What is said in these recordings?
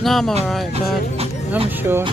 No, I'm alright, bud. I'm sure.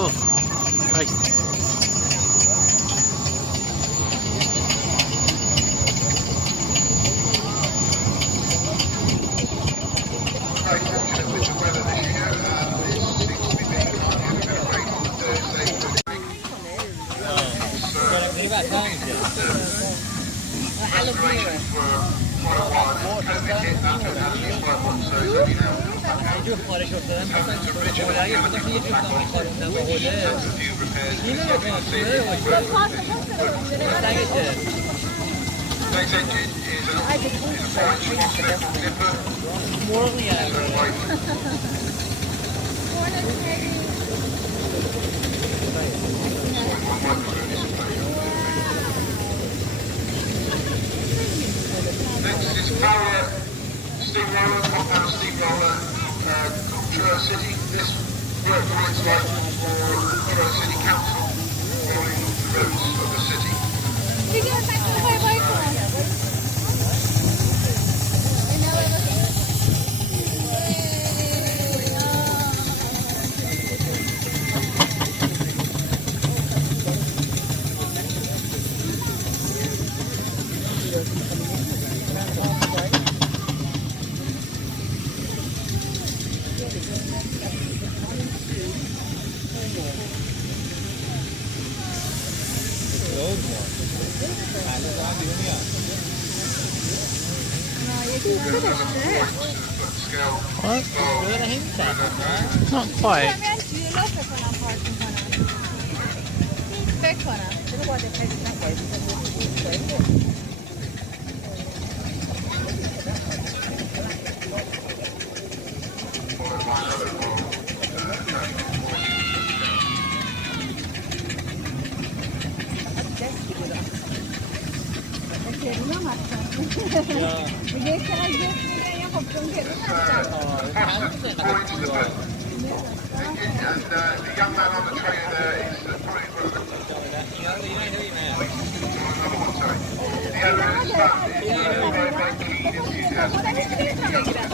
Oh, Christ. یه جور خارش افتادن مثلا مولایی که یه جور دامه خاروندن با حوله اینو Next is Power Steamroller, compound steamroller, Truro City. This work provides light for Truro City Council following the roads of the city. What? Röra hängslen. Not quite. Ja. Det kan jag ge mig jag hoppas att Kanske According to the book. And the young man on the train there is probably one of the another one, sorry. The owner of his son is very, very keen enthusiastic.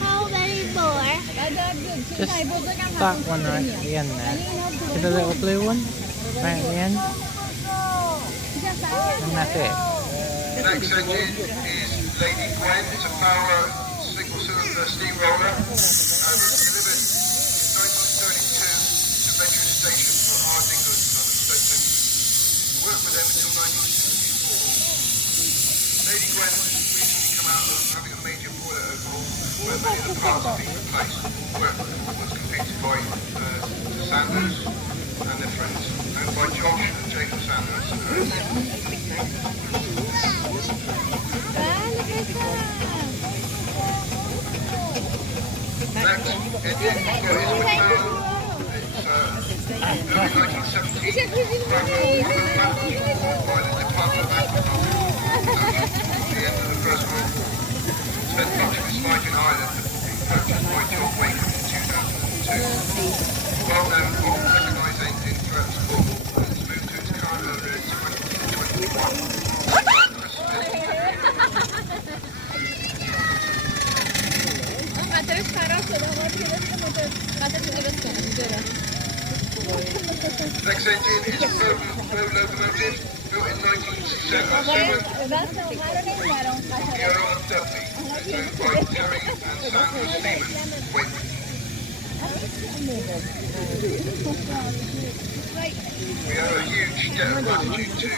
How many more? Just that one right at the end there. See the little blue one? Right at the end? And that's it. Next engine is Lady Gwen. It's a power single-cylinder steamroller. It was delivered in 1932 to Bedford Station for Harding Goods on the Stoke Centre. Worked with them until 1964. Lady Gwen recently come out of having a major boiler overhaul where many of the parts have been replaced. Work was completed by Sanders and their friends, and by Josh and Jacob Sanders. Next engine we've got is McLaren. It's early 1970s. By the Department of Agriculture at the end of the First World War. Spent much of its life in Ireland being purchased by John Wakem in 2002. Well-known, often-recognised engine throughout its Cornwall, and it's moved to its current owner in 2021. Next engine is a Bowden locomotive built in 1967 December 7th, Euro and Duffy, owned by Terry and Sandra Stevens, Wick. We have a huge debt of gratitude to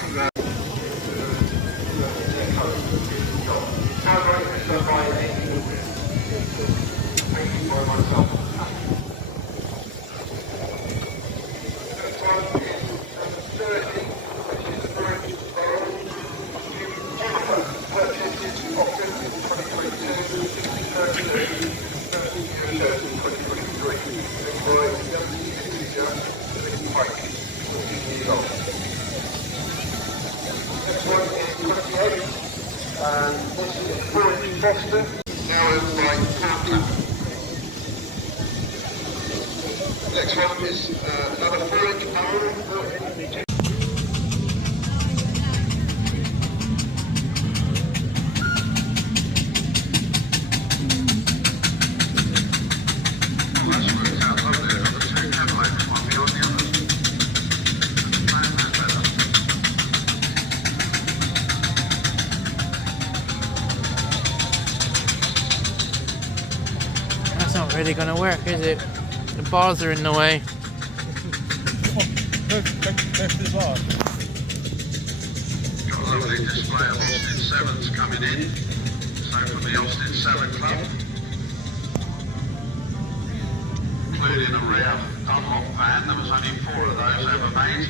and this is Forage Foster, now owned by Parkland. Next one is another Forage Aaron. That's not really gonna work, is it? The bars are in the way. Go to the bar. Got a lovely display of Austin 7s coming in. So from the Austin 7 Club, including a rare Dunlop van. There was only 4 of those ever made.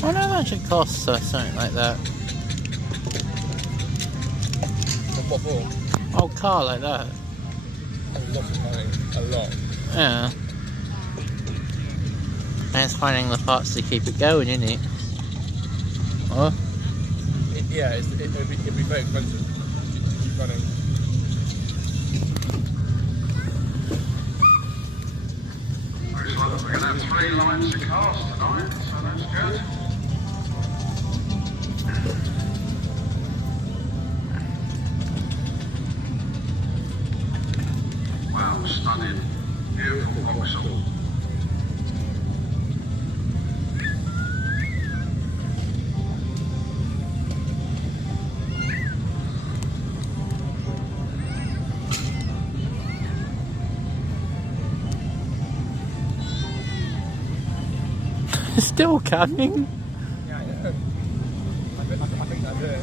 I wonder how much it costs or something like that. What for? Old car like that. A lot of money. A lot. Yeah. And it's finding the parts to keep it going, isn't it? Oh, Yeah, it'd be very expensive to keep running. Looks like we're going to have 3 lines to cast tonight, so that's good. Wow, stunning. Beautiful Vauxhall. it's still coming. Yeah, yeah. I think that's it.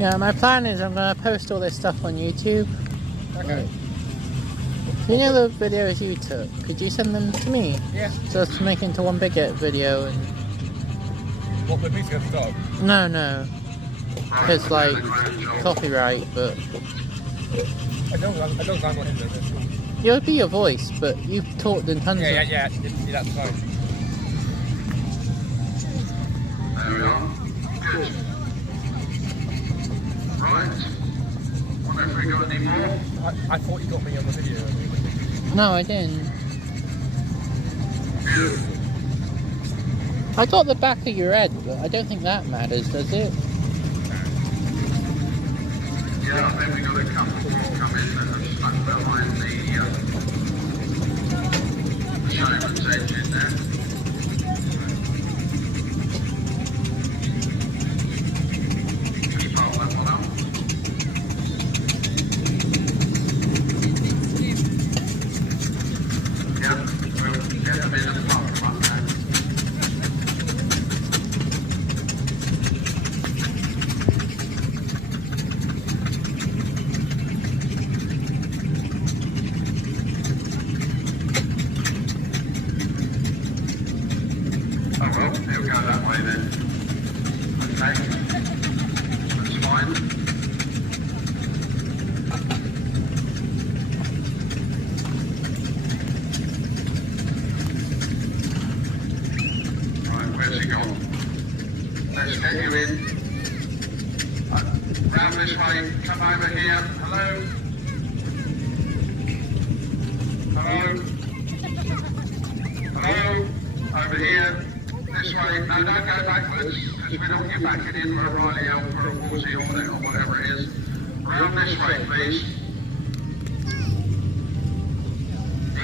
Yeah, my plan is I'm gonna post all this stuff on YouTube. Okay. You know the videos you took? Could you send them to me? Yeah. So as to make into one big video and... What, the music has stopped? No. It's like copyright, but... I don't think I'm not in there. That's cool. It would be your voice, but you've talked in tons Yeah, of... that's fine. There we are. Good. Right. Wonder if we got any more? I thought you got me on the video. No, I didn't. Beautiful. I got the back of your head, but I don't think that matters, does it? Yeah, I think we got a couple more come in that are stuck behind the showman's engine there. Keep up that one up. Yeah, we'll get them in and pump them up now. Oh well, he'll go that way then. Okay, that's fine. Right, where's he gone? Let's get you in. Round this way, come over here. Hello. Hello? Hello? Over here. This way. No, don't go backwards, because we don't want you backing in for a Riley Elf or a Wolsey Hornet or whatever it is. Round this way, please.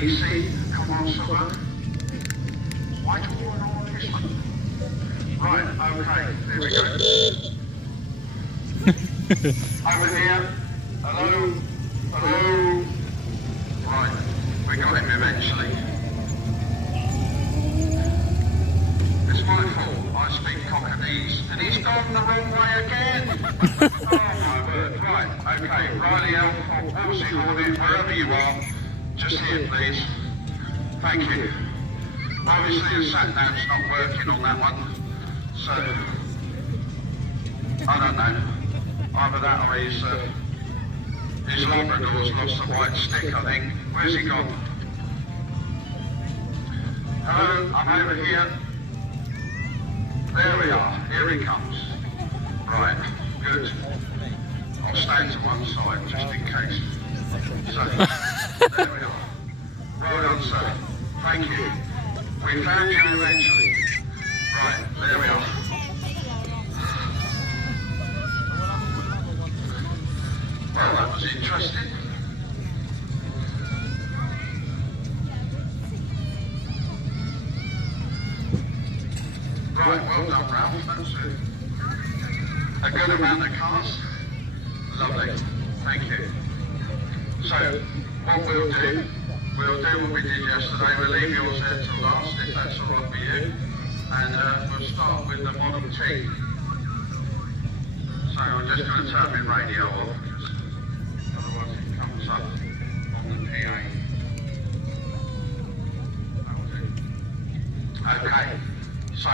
Easy. Come on, Silver. Why do you want all this one? Right, okay. There we go. Over here. Hello? Hello? Right, we got him eventually. It's my fault, I speak Cockneyese, and he's gone the wrong way again. Oh my word. Right, okay, Riley Elf or Wolsey Hornet, wherever you are, just here please. Thank you. Obviously the sat-nav's not working on that one, so I don't know. Either that or his Labrador's lost the white stick, I think. Where's he gone? Hello, I'm over here. There we are, here he comes. Right, good. I'll stand to one side just in case. So, there we are. Well done, sir. Thank you. We found you eventually. Right, there we are. Well, that was interesting. Right, well done, Ralph. That's a good amount of cars. Lovely. Thank you. So, what we'll do what we did yesterday. We'll leave yours there till last, if that's all right for you. And we'll start with the Model T. So I'm just going to turn my radio off, because otherwise it comes up on the PA. Okay, so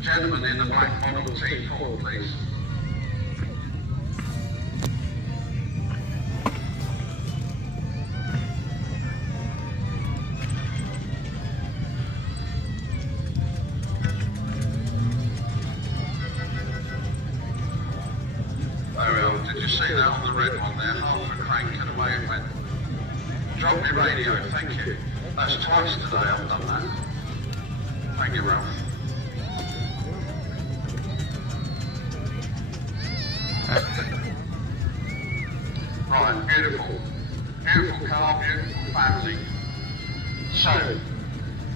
gentlemen in the black Model T, forward please. Did you see that on the red one there? Half a crank and away it went. Drop me radio, thank you. That's twice today I've done that. Thank you, Ralph. Right, beautiful. Beautiful car, beautiful family. So,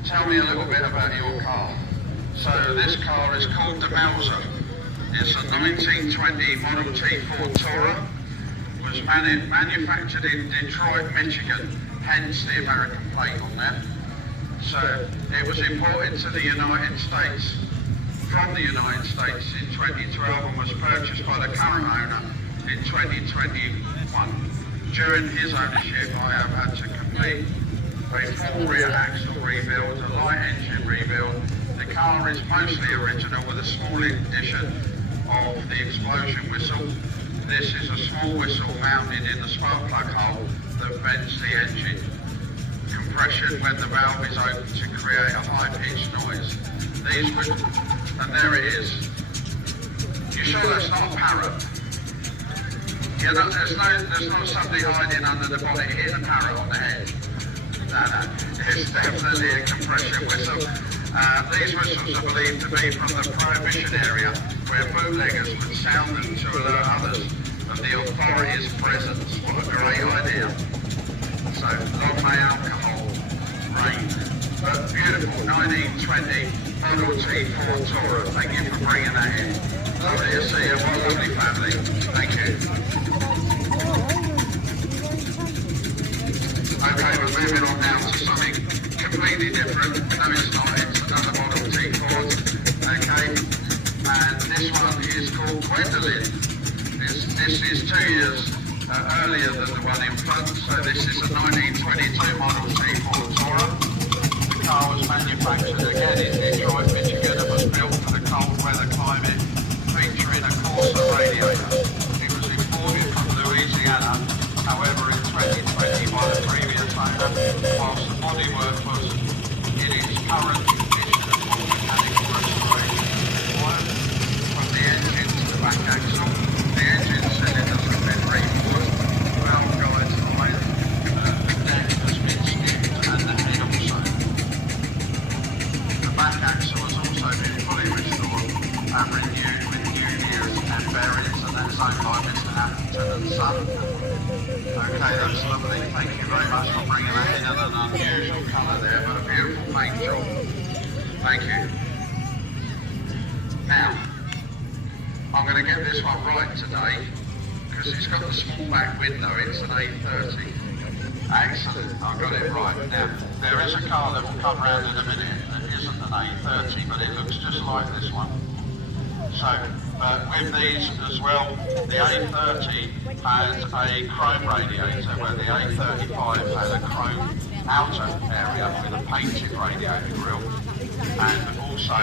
tell me a little bit about your car. So this car is called the Mauser. It's a 1920 Model T Ford Tourer. Was manufactured in Detroit, Michigan, hence the American plate on there. So it was imported to the United States from the United States in 2012 and was purchased by the current owner in 2021. During his ownership, I have had to complete a full rear axle rebuild, a light engine rebuild. The car is mostly original with a small addition of the explosion whistle. This is a small whistle mounted in the spark plug hole that vents the engine compression when the valve is open to create a high-pitched noise. And there it is. You sure that's not a parrot? Yeah, there's no somebody hiding under the bonnet hitting a parrot on the head. No, it's definitely a compression whistle. These whistles are believed to be from the Prohibition area, where bootleggers would sound them to alert others of the authorities' presence. What a great idea. So, long may alcohol reign. But beautiful 1920 Model T Ford Tourer. Thank you for bringing that in. Lovely to see you. What a lovely family. Thank you. Okay, we're moving on now to something completely different. No, it's not. It's another Model T Ford. Okay, and this one is called Gwendolyn. This is 2 years earlier than the one in front. So this is a 1922 Model T Ford Tourer. The car was manufactured again in Detroit, Michigan, and was built for the cold weather climate, featuring a Corsa radiator. It was imported from Louisiana. However, in 2020 by the previous owner, whilst the bodywork was in its current condition of full mechanical restoration required, from the engine to the back axle, the engine cylinders have been removed, valve guides lined, the deck has been skipped, and the unusual colour there, but a beautiful paint job. Thank you. Now, I'm going to get this one right today, because it's got the small back window. It's an A30. Excellent, I've got it right. Now, there is a car that will come round in a minute that isn't an A30, but it looks just like this one. So, with these as well, the A30 has a chrome radiator, where the A35 has a chrome outer area with a painted radiator grille. And also,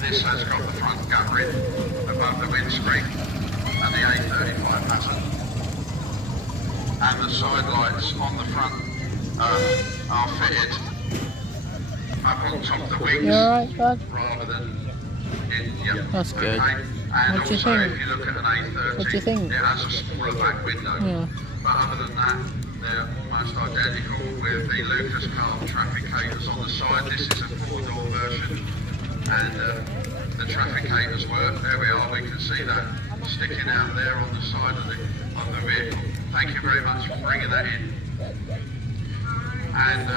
this has got the front guttering above the windscreen, and the A35 hasn't. And the side lights on the front are fitted up on top of the wings. You alright, bud? Rather than in, yeah. That's good. Okay. And What do you also, think? if you look at an A30, What do you think? it has a smaller back window. Yeah. But other than that, they're almost identical with the Lucas Carl trafficators on the side. This is a 4-door version, and the trafficators work. There we are. We can see that sticking out there on the side of the vehicle. Thank you very much for bringing that in. And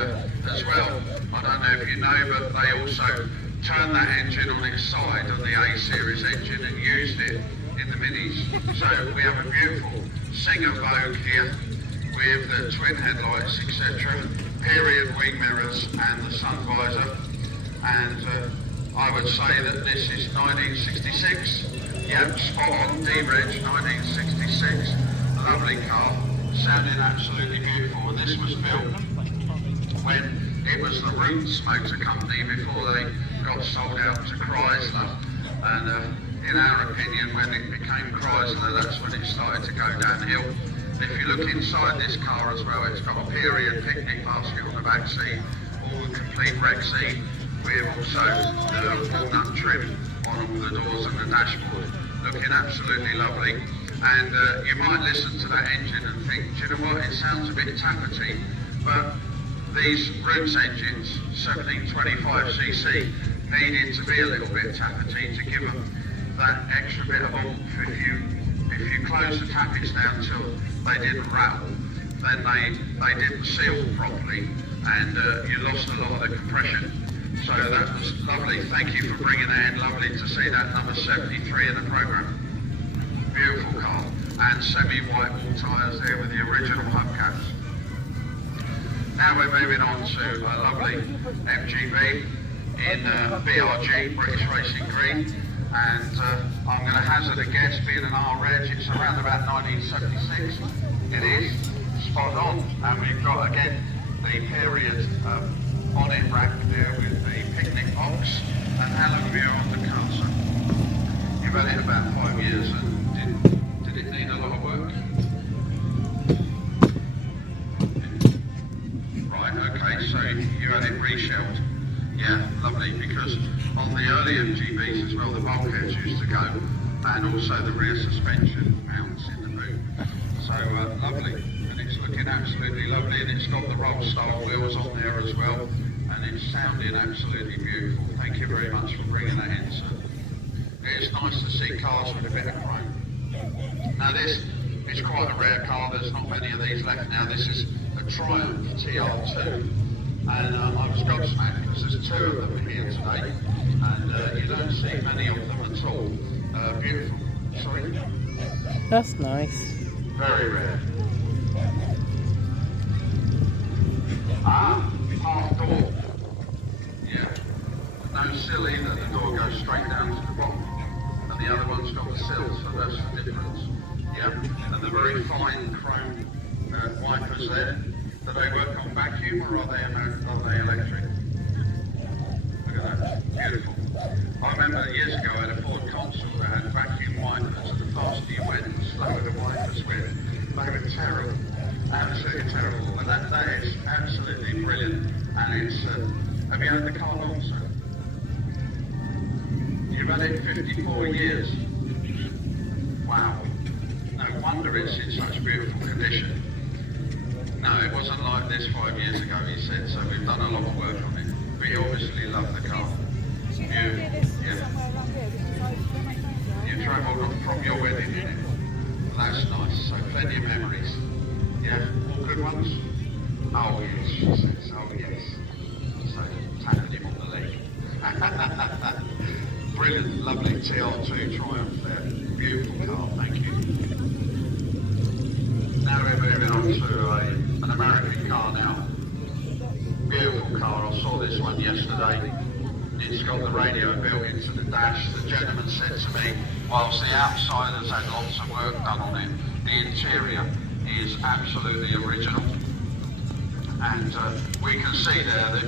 as well, I don't know if you know, but they also turned that engine on its side on the A-Series engine and used it in the Minis. So we have a beautiful Singer Vogue here with the twin headlights, etc., period wing mirrors and the sun visor. And I would say that this is 1966. Yep, spot on, D-Reg 1966. Lovely car, sounding absolutely beautiful. And this was built when it was the Roots Motor Company before they got sold out to Chrysler. And in our opinion, when it became Chrysler, that's when it started to go downhill. If you look inside this car as well, it's got a period picnic basket on the back seat, all the complete rec seat, with also the walnut trim on all the doors and the dashboard. Looking absolutely lovely. And you might listen to that engine and think, do you know what, it sounds a bit tappety, but these Roots engines, 1725cc, needed to be a little bit tappety to give them that extra bit of oomph. If you close the tappets down till they didn't rattle, then they didn't seal properly, and you lost a lot of the compression. So that was lovely. Thank you for bringing that in. Lovely to see that number 73 in the programme. Beautiful car, and semi-white wall tyres there with the original hubcaps. Now we're moving on to a lovely MGB in BRG, British Racing Green, and I'm going to hazard a guess, being an R-Reg, it's around about 1976. It is spot on, and we've got again the period bonnet rack there with the picnic box. And how long have you on the car, sir? You've had it about 5 years, and did it need a lot of work? Right, okay, so you had it reshelled. Yeah, lovely, because on the early MGBs as well, the bulkheads used to go, and also the rear suspension mounts in the boot. So lovely, and it's looking absolutely lovely, and it's got the roll style wheels on there as well, and it's sounding absolutely beautiful. Thank you very much for bringing that in, sir. It's nice to see cars with a bit of chrome. Now this is quite a rare car, there's not many of these left now. This is a Triumph TR2, and I was gobsmacked because there's 2 of them here today, and you don't see many of them at all. Beautiful. Sorry? That's nice. Very rare. Half door. Yeah. No sill either, the door goes straight down to the bottom, and the other one's got the sill, so that's the difference. Yeah, and the very fine chrome wipers there. Do they work on vacuum, or are they electric? Look at that, beautiful. I remember years ago I had a Ford Consul that had vacuum wipers, and the faster you went, the slower the wipers went. They were terrible, absolutely terrible. And that is absolutely brilliant. And it's, have you had the car long, sir? You've had it 54 years. Wow. No wonder it's in such beautiful condition. No, it wasn't like this 5 years ago, he said, so we've done a lot of work on it. We obviously love the car. You travelled from your wedding in it. That's nice, so plenty of memories. Yeah, all good ones? Oh yes, she says, oh this one yesterday. It's got the radio built into the dash. The gentleman said to me, whilst the outside has had lots of work done on it, the interior is absolutely original. And we can see there that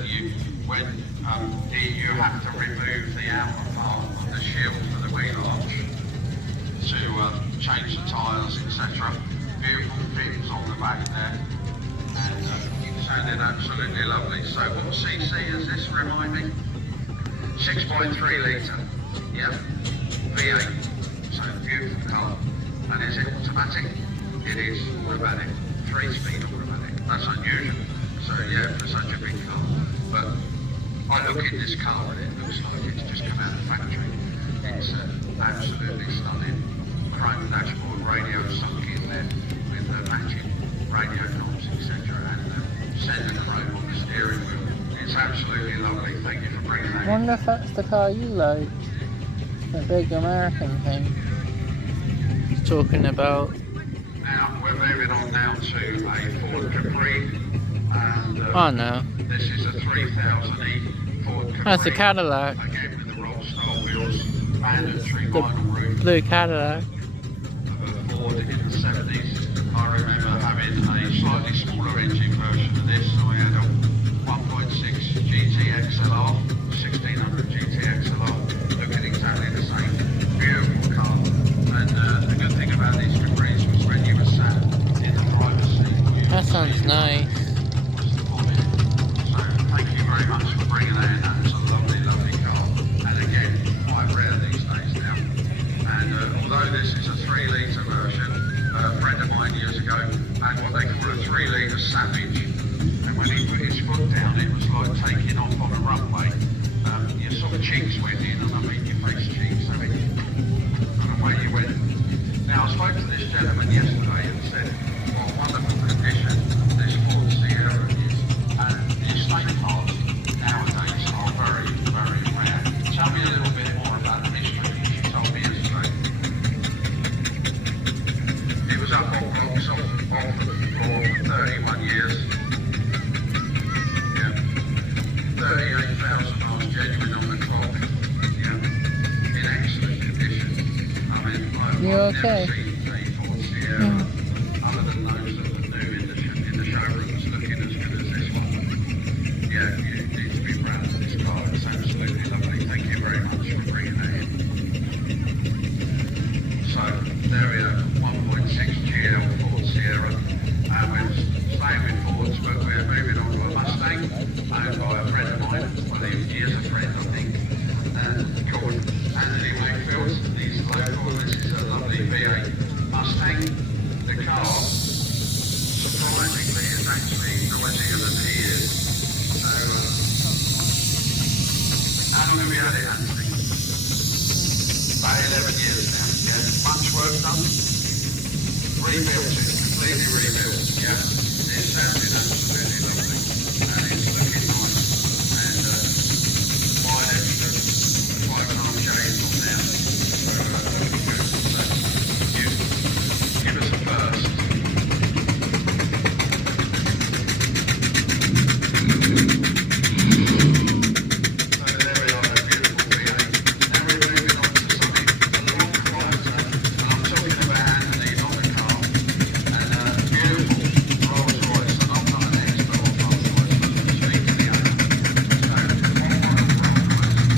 when you have to remove the outer part of the shield for the wheel arch to change the tyres, etc. Beautiful fittings on the back there, and it sounded absolutely lovely. So what CC is this, remind me? 6.3 litre, yeah, V8, so beautiful car. And is it automatic? It is automatic, 3-speed automatic. That's unusual, so yeah, for such a big car. But I look in this car and it looks like it's just come out of the factory. It's absolutely stunning. Chrome dashboard, radio sunk in there with the matching radio knobs, etc. And centre chrome on the steering wheel. It's absolutely lovely. Thank you for bringing that I wonder if that's the car you like. The big American thing. He's talking about. Now, we're moving on now to a Ford Capri. And, Oh no. this is a 3000E Ford Capri. That's a Cadillac. Again with the roll style wheels, mandatory vinyl roof. Blue Cadillac. Of a Ford in the 70s. I remember having a slightly smaller engine version of this. So I had a 1.6 GT XLR, 1600 GT XLR, looking exactly the same. Beautiful car. And the good thing about these Capris was when you were sat in the driver's seat. That sounds nice. So thank you very much for bringing that in. That was a lovely, lovely car. And again, quite rare these days now. And although this is a 3-litre version, a friend of mine years ago had what they call a 3-litre Savage. And when he put his foot down, it was like taking off on a runway. Your sort of cheeks went in, and I mean your face cheeks, I mean, and away you went. Now, I spoke to this gentleman yesterday and said, what a wonderful condition this Ford Sierra is. And the estate cars nowadays are very, very rare. Tell me a little bit more about the history. She told me yesterday. It was up on blocks off the floor for 31 years. Yeah. 38,000 miles genuine on the clock. Yeah. In excellent condition. I mean, I've You okay? never seen a Ford Sierra other than those that are new in the showrooms looking as good as this one. Yeah, you need to be proud of this car. It's absolutely lovely. Thank you very much for bringing that in. So, there we are, 1.6 GL Ford Sierra. And we're staying with Fords, but we're moving on to a Mustang owned by a friend of mine. Well, he is a friend, I think, called Anthony Wakefield. He's local. This is a lovely V8 Mustang. The car, surprisingly, is actually noisier than he is. So, how long have we had it, Anthony? About 11 years now, yeah. Much work done. Rebuilt it, completely rebuilt, yeah. It sounded absolutely lovely, and it's looking nice. And wide extra 5.5 shades on there, so looking good. So, give us a first. So there we are, a beautiful V8. Now we're moving on to something a lot quieter, and I'm talking about Anthony, not the car. And beautiful Rolls Royce, and I'm not an expert on Rolls Royce, but I'm speaking to the owner. So, what model of Rolls Royce?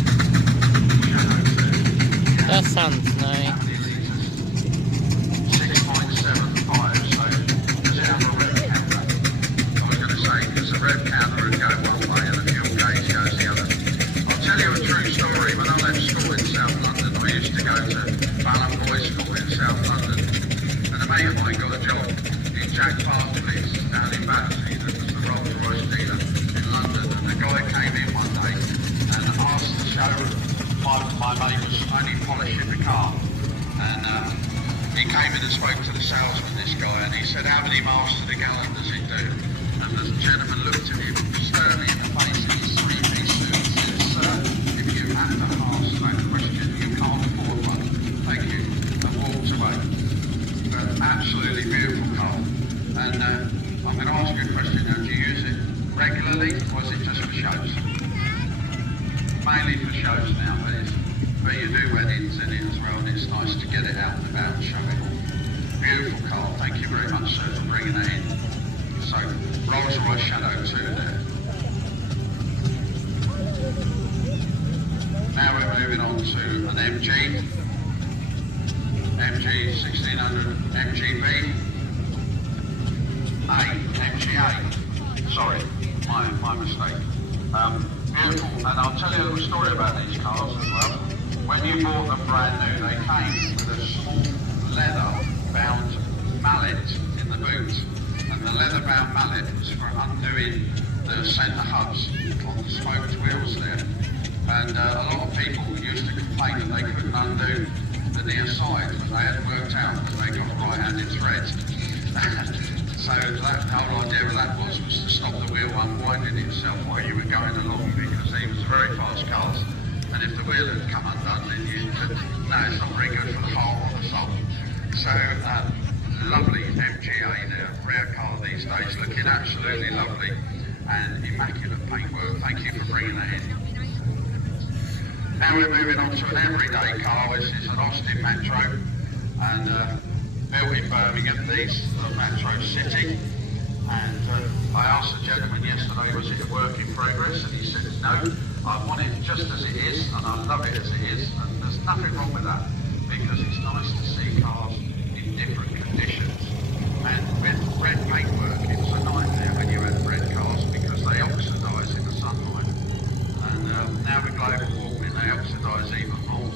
Shadow 2. That sounds nice. 6.75, so does it have a rev counter? I was going to say, because the rev counter would go one way and the fuel gauge goes the other. I'll tell you a true story. When I left school in South London, I used to go to Balham Boys School in South London, and a mate of mine got a job in Jack Barclays down in Battersea, that was the Rolls Royce dealer in London, and the guy came in one day and asked to show my mate was only polishing the car, and he came in and spoke to the salesman, this guy, and he said, how many miles to the gallon does it do? And the gentleman looked at him sternly in the face in his three-piece suit and said, sir, if you have to ask that question, you can't afford one. Thank you. And walked away. Absolutely beautiful car. And I'm going to ask you a question now. Do you use it regularly, or is it just for shows? mainly for shows now, but you do weddings in it as well, and it's nice to get it out and about and show it all. Beautiful car. Thank you very much, sir, for bringing that in. So, Rolls-Royce Shadow 2 there. Now we're moving on to an MG 1600 MGB. MGA. Sorry, my mistake. Beautiful, and I'll tell you a little story about these cars as well. When you bought them brand new, they came with a small leather-bound mallet in the boot, and the leather-bound mallet was for undoing the centre hubs on the smoked wheels there. And a lot of people used to complain that they couldn't undo the near side, but they hadn't worked out because they got right-handed threads. So the whole idea of that was to stop the wheel unwinding itself while you were going along, because he was very fast cars, and if the wheel had come undone, then you could, no, it's not very good for the heart or the soul. So lovely MGA there, rare car these days, looking absolutely lovely and immaculate paintwork. Thank you for bringing that in. Now we're moving on to an everyday car. This is an Austin Metro, and built in Birmingham, these are Metro City. And I asked the gentleman yesterday, was it a work in progress? And he said, no, I want it just as it is, and I love it as it is, and there's nothing wrong with that, because it's nice to see cars in different conditions. And with red paintwork, it's a nightmare when you have red cars, because they oxidise in the sunlight. And now with global warming, they oxidise even more,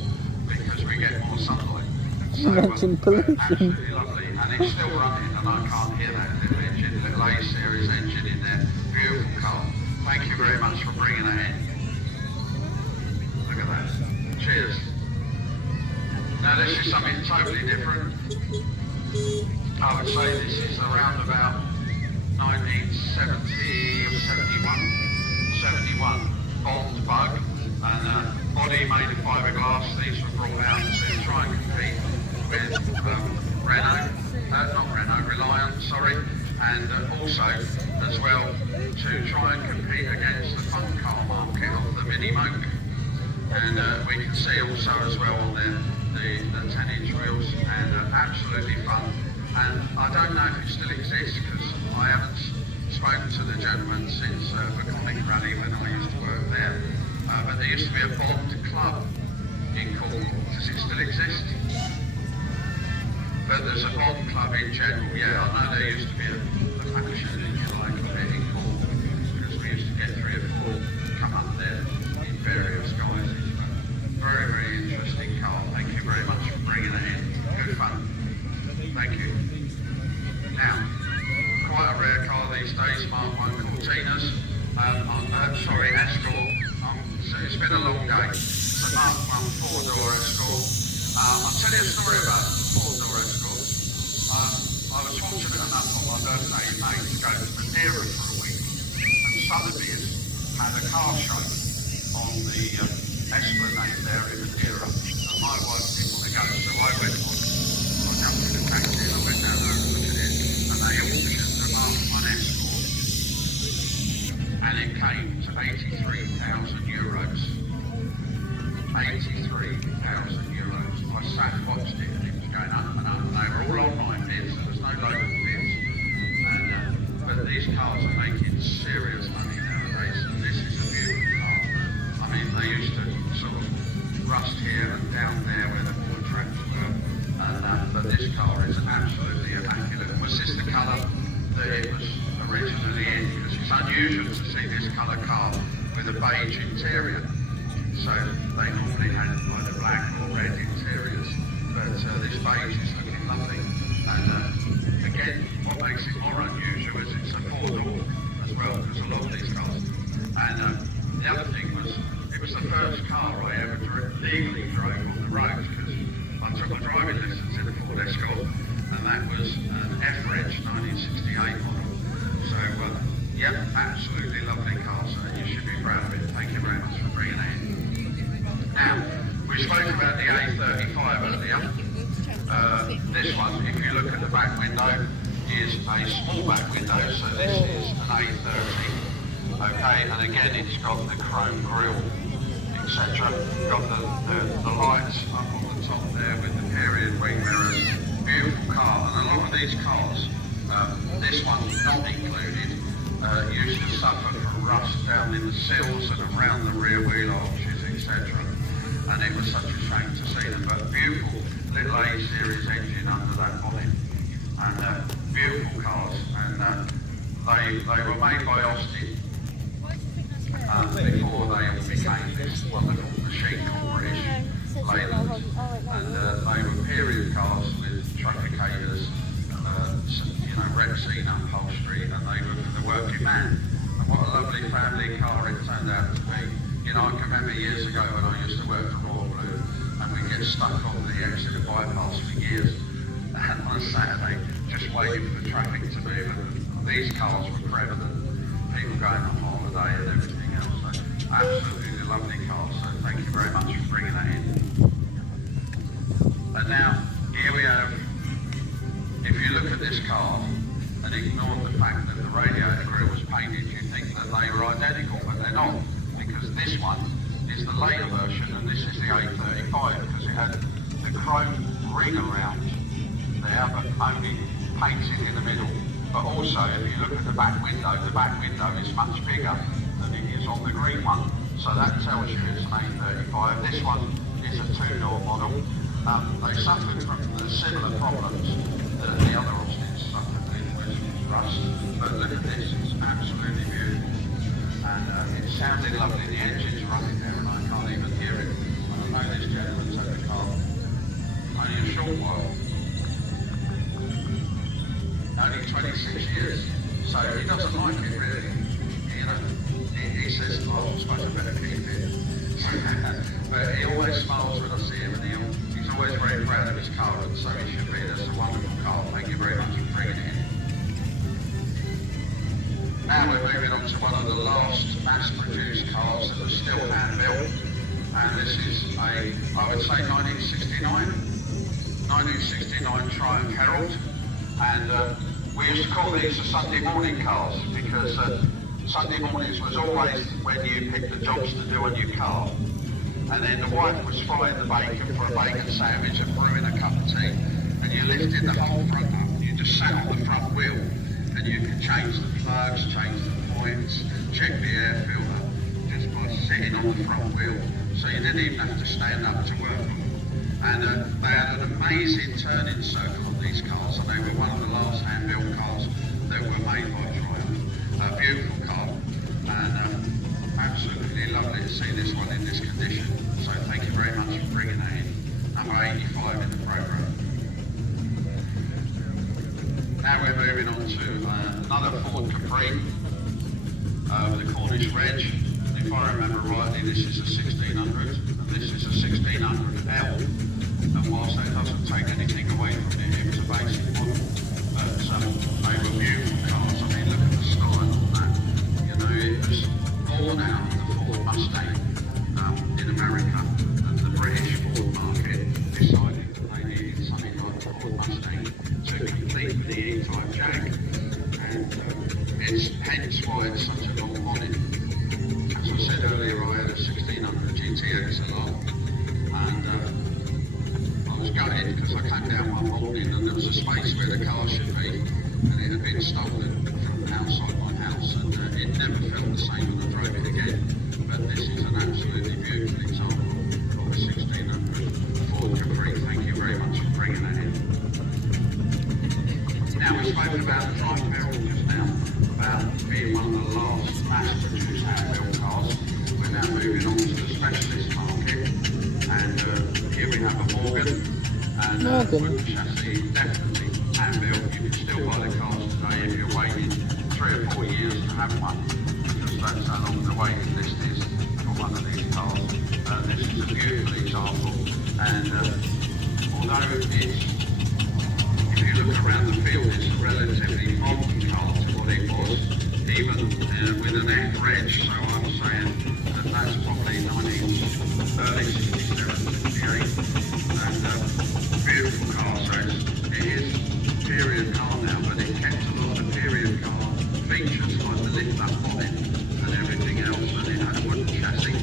because we get more sunlight. So, Imagine pollution. Absolutely lovely, and it's still running, and I can't hear that little engine, little A-series engine in there. Beautiful car. Thank you very much for bringing that in. Look at that. Cheers. Now this is something totally different. I would say this is around about 1970 or 71 Bond bug, and body made of fiberglass. These were brought out to try and compete with Reliant, sorry, and also as well to try and compete against the fun car market of the Mini Moke. And we can see also as well on there the 10-inch wheels, and absolutely fun. And I don't know if it still exists, because I haven't spoken to the gentleman since the Comic Rally when I used to work there. But there used to be a Bond club in Cornwall. Does it still exist? But there's a Bond club in general. Yeah, I know there used to be a faction, if you like, of it in Cornwall, because we used to get 3 or 4 come up there in various guises. But very, very interesting car. Thank you very much for bringing it in. Good fun. Thank you. Now, quite a rare car these days, Mark 1 Cortinas. Sorry, Escort. So it's been a long day. So Mark 1 4-door Escort. I'll tell you a story about the 4-door Escort. I was fortunate enough on my birthday in May to go to Madeira for a week, and Sotheby's had a car show on the Esplanade there in Madeira, and my wife didn't want to go, so I went on. I jumped in a taxi and I went down there and looked at it, and they auctioned the Mark 1 Escort, and it came to €83,000. 83,000 euros. I sat and watched it, and it was going up and up, and they were all online bids, there was no local bids. And, but these cars are making serious money nowadays, and this is a beautiful car. I mean, they used to sort of rust here and down there where the foot tracks were, and, but this car is absolutely immaculate. Was this the colour that it was originally in? Because it's unusual to see this colour car with a beige interior. So they normally had either black or red interiors, but this beige is looking lovely. And again, what makes it more unusual is it's a 4-door as well, because a lot of these cars. And the other thing was, it was the first car I ever legally drove on the road, because I took my driving lessons in a Ford Escort, and that was an F-Reg 1968 model. So yeah, absolutely lovely car, so you should be proud of it. Thank you very much for bringing it in. Now, we spoke about the A35 earlier. This one, if you look at the back window, is a small back window, so this is an A30. Okay, and again it's got the chrome grille. You etc. Got the lights up on the top there with the period wing mirrors. Beautiful car, and a lot of these cars, this one not included, used to suffer from rust down in the sills and around the rear wheel arches, etc. And it was such a shame to see them, but beautiful little A-series engine under that bonnet, and beautiful cars, and they were made by Austin before they all became this wonderful machine called British Leyland, and they were period cars with trafficators, Rexine upholstery, and they were for the working man. And what a lovely family car it turned out to be. You know, I can remember years ago when I used to work for Royal Blue, and we'd get stuck on the Exeter bypass for years, and on a Saturday, just waiting for the traffic to move, and these cars were prevalent, people going on holiday and everything else. So absolutely lovely cars, so thank you very much for bringing that in. And now, here we have, if you look at this car, and ignore the fact that the radiator grille was painted, you think that they were identical, but they're not, because this one is the later version, and this is the A35, because it had the chrome ring around there, but only painting in the middle. But also, if you look at the back window is much bigger than it is on the green one, so that tells you it's an A35. This one is a two-door model. They suffered from the similar problems that the other Austins suffered with, which was rust. But look at this, it's absolutely beautiful. And it sounded lovely, the engine's running there and I can't even hear it. I know this gentleman took the car only a short while. Only 26 years. So he doesn't like it really. You know, he says, oh, I suppose I better keep it. But he always smiles when I see him, and he's always very proud of his car, and so he should be. That's a wonderful car. Thank you very much for bringing it in. Now we're moving on to one of the last mass-produced cars that was still hand-built, and this is a, I would say, 1969 Triumph Herald, and we used to call these the Sunday morning cars because Sunday mornings was always when you picked the jobs to do on your car, and then the wife was frying the bacon for a bacon sandwich and brewing a cup of tea, and you lifted the whole front up, and you just sat on the front wheel, and you could change the plugs, change the points, check the air filter, just by sitting on the front wheel, so you didn't even have to stand up to work. And they had an amazing turning circle on these cars, and they were one of the last hand-built cars that were made by Triumph. A beautiful car, and absolutely lovely to see this one in this condition. So thank you very much for bringing that in. Number 85 in the programme. Now we're moving on to another Ford Capri, with the Cornish Reg. If I remember rightly, this is a 1600, and this is a 1600L. And whilst that doesn't take anything away from it, it was a basic model. But they were beautiful cars. I mean, look at the style on that. You know, it was born out of the Ford Mustang in America, and the British Ford market decided that they needed something like the Ford Mustang to compete with the E-Type Jag. And it's hence why it's such a long bonnet. As I said earlier, I had a 1600 GTX along, and I was gutted because I came down one morning and there was a space where the car should be, and it had been stolen from outside my house, and it never felt the same when I drove it again. But this is an absolutely beautiful example of a 1600 Ford Capri. Thank you very much for bringing that in. Now, we spoke about the Triumph Herald just now, about being one of the last mass-produced hand-built cars. We're now moving on to the specialist market, and here we have a Morgan, and wooden chassis, definitely hand-built. You can still buy the cars today if you're waiting 3 or 4 years to have one, because that's how long the waiting list is for one of these cars. This is a beautiful example, and although it's, if you look around the field, it's a relatively modern car to what it was, even with an F-Reg, so I'm saying that that's probably early 67, 68, and beautiful car, so it is a period car now, but it kept a lot of period car features like the lift-up bonnet and everything else, and it had a wooden chassis.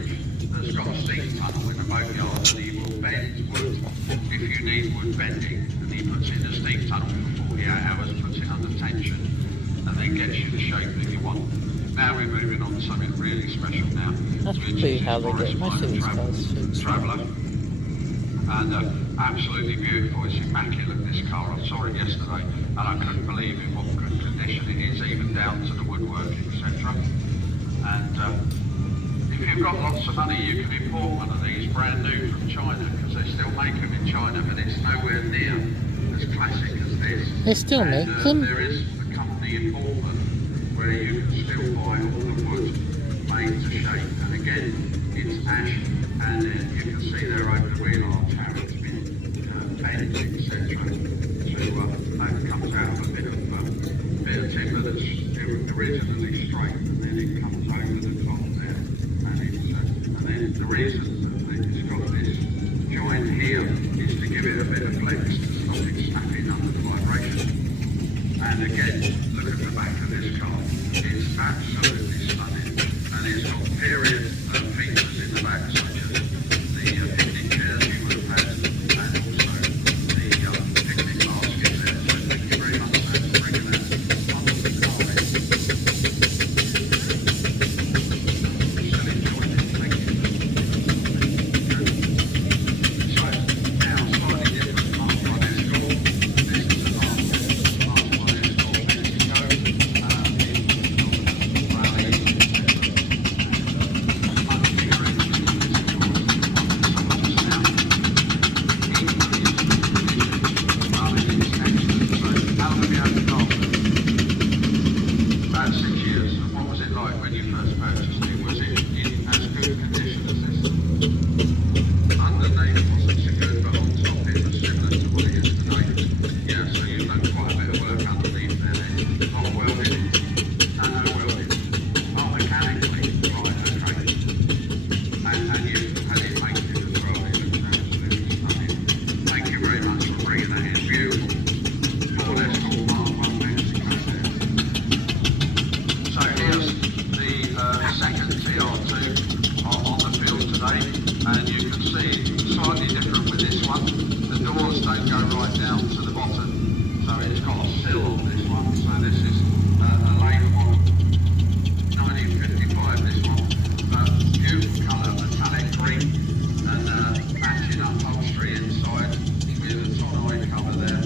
garage that's got a steam tunnel in the boatyard, and he will bend wood if you need wood bending, and he puts it in the steam tunnel for 48 hours, puts it under tension, and then gets you the shape that you want. Now we're moving on to something really special now. That's to probably introduce how they Morris get most of Minor these cars fixed. Traveller. And absolutely beautiful. It's immaculate, this car. I saw it yesterday and I couldn't believe in what good condition it is, even down to the woodwork, etc. And if you've got lots of money, you can import one of these brand new from China, because they still make them in China, but it's nowhere near as classic as this. They still And, make them? There is a company in Portland where you can still buy all the wood made to shape. And again, it's ash, and you can see there over the wheel arch how it's been bent, etc. That comes out of a bit of timber that's originally straight, and then it comes over the top there. And then the reason that it's got this joint here is to give it a bit of flex to stop it snapping under the vibration. And again, look at the back of this car. It's absolutely stunning, and it's got period features in the back, such as the picnic chairs you would have had, and also the picnic basket there. So thank you very much for bringing that wonderful car in. Still enjoying it, thank you. So now, slightly different Mark 1 Escort. This is a Mark 1 Escort Mexico. About 6 years. And what was it like when you first purchased it? Was it in as good condition as this? Underneath wasn't so good, but on top it was similar to what it is today. Yeah, so you've done quite a bit of work underneath there then. Not welding. No welding. Not mechanically. Right, okay. And you've had it painted as well. It looks absolutely stunning. Thank you very much for bringing that in. Beautiful. Ford Escort Mark 1 Mexico there. So here's the second TR2 on the field today, and you can see slightly different with this one. The doors don't go right down to the bottom, so it's got a sill on this one. So this is a late model, 1955 this one. Beautiful colour, metallic green, and matching upholstery inside with a tonneau cover there,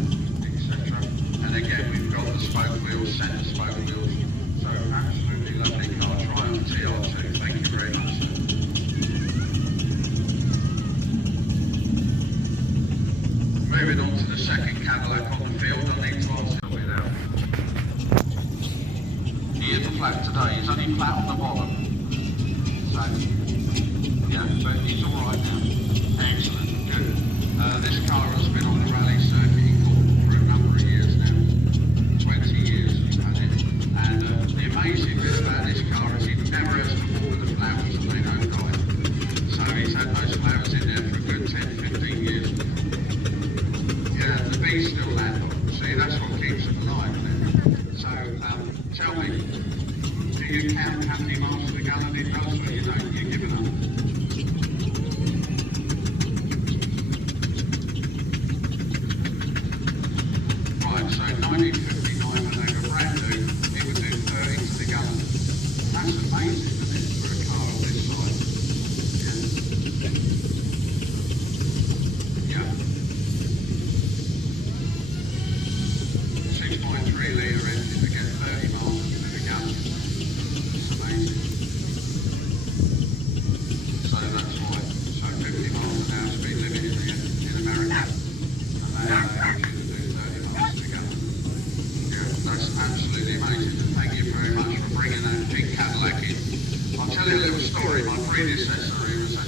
etc. And again, we've got the spoke wheels, centre spoke wheels. So absolutely lovely car, Triumph TR2. Thank you very much. Moving on to the second Cadillac on the field, I need to ask you without. He is flat today. He's only flat on the bottom. So yeah, but he's all right now. Excellent, good. This car has been on the rally circuit in Cornwall for a number of years now. 20 years we've had it. And the amazing bit about this car is he never has to water the flowers and they don't die. So he's had those flowers in there for a good 10, 15 years. Yeah, the bees still land on them. See, that's what keeps them alive, isn't it? So tell me, do you count how many miles per gallon it does, or you don't? You're giving up? Right, so 1959 when they were brand new, it would do 30 to the gallon. That's amazing, isn't it, for a car of this size? Yeah. 6.3 litre engine to get 30 miles to the gallon. It's amazing. So that's why. So 50 miles an hour speed limit in America. And they allow you to do 30 miles to the gallon. Yeah, that's absolutely amazing. And thank you very much for bringing that big Cadillac in. I'll tell you a little story. My predecessor, who was a